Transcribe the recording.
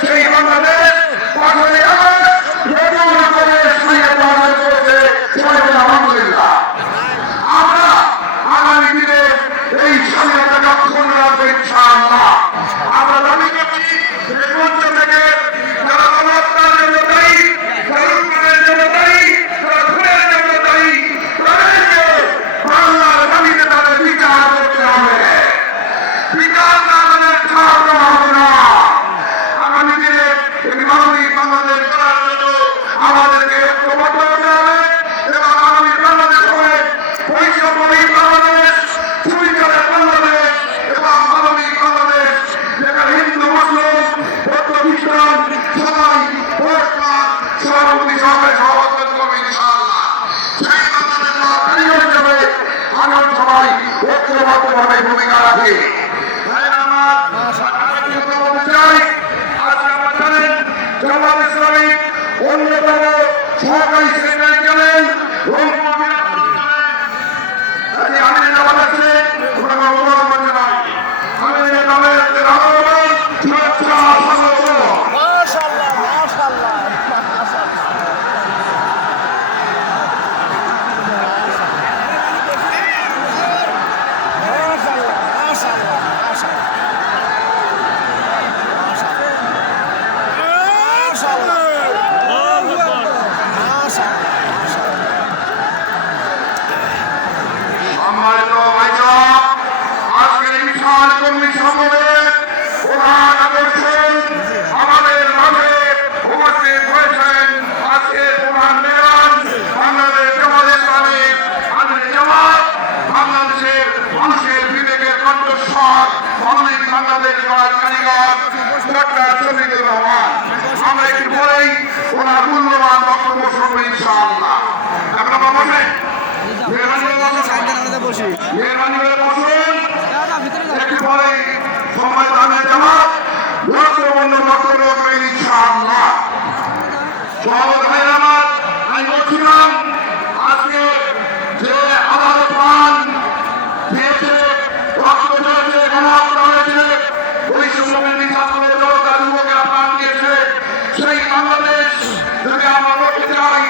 সেই বাংলাদেশ আলহামদুলিল্লাহ আমরা আগামী দিনে এই স্বাধীনতাকে অক্ষুণ্ণ রাখবো ইনশাআল্লাহ। আমরা দাবি করছি এই মঞ্চ থেকে যারা গণহত্যার জন্য দায়ী, যারা লুণ্ঠনের জন্য দায়ী, যারা খুনের জন্য দায়ী, তাদেরকে বাংলার জমিনে তাদের বিচার করতে হবে। বিচার না হলে ছাড় দেওয়া হবে না। আগামী দিনে এই মানবিক বাংলাদেশ করার জন্য আমাদেরকে ঐক্যবদ্ধ হতে হবে এবং আগামী বাংলাদেশ হবে বৈষম্যহীন বাংলাদেশ, সুবিচারের বাংলাদেশ এবং মানবিক বাংলাদেশ, যেখানে হিন্দু, মুসলিম, বৌদ্ধ, খ্রিস্টান সবাই সভাপতি সভায় সভাপতি করবে ইনশাআল্লাহ। সেই বাংলাদেশ কারিগর হিসেবে আমরা সবাই ঐক্যবদ্ধভাবে ভূমিকা রাখি। জামাত ইসলামী অন্যতম সহকারী সেক্রেটারি জেনারেল আমি জামাত আছে আমাদের মাঝে উপস্থিত হয়েছেন আজকের প্রধান মেহমান বাংলাদেশ জামাত ইসলামী জামাত, বাংলাদেশের মানুষের বিবেকের কণ্ঠস্বর, মানবিক বাংলাদেশ গড়ার কারিগর ডক্টর শফিকুর রহমান। আমরা একটু পরেই ওনার মূল্যবান বক্তব্য শুনবো ইনশাআল্লাহ। আপনারা বসেন, মেহরবানি করে বসুন। একটু পরেই সময় দামে জামাত গুরুত্বপূর্ণ বক্তব্য করবেন ইনশাআল্লাহ। সভাপতি ভাইয়ের আমার, আমি বলছিলাম আজকে যে আদালত পান দিয়েছে, রক্ত চলেছে, গণহত্যা হয়েছে, বৈষম্যবিরোধী ছাত্রদের জনতা যুবকেরা প্রাণ দিয়েছে, সেই বাংলাদেশ যদি আমরা করতে চাই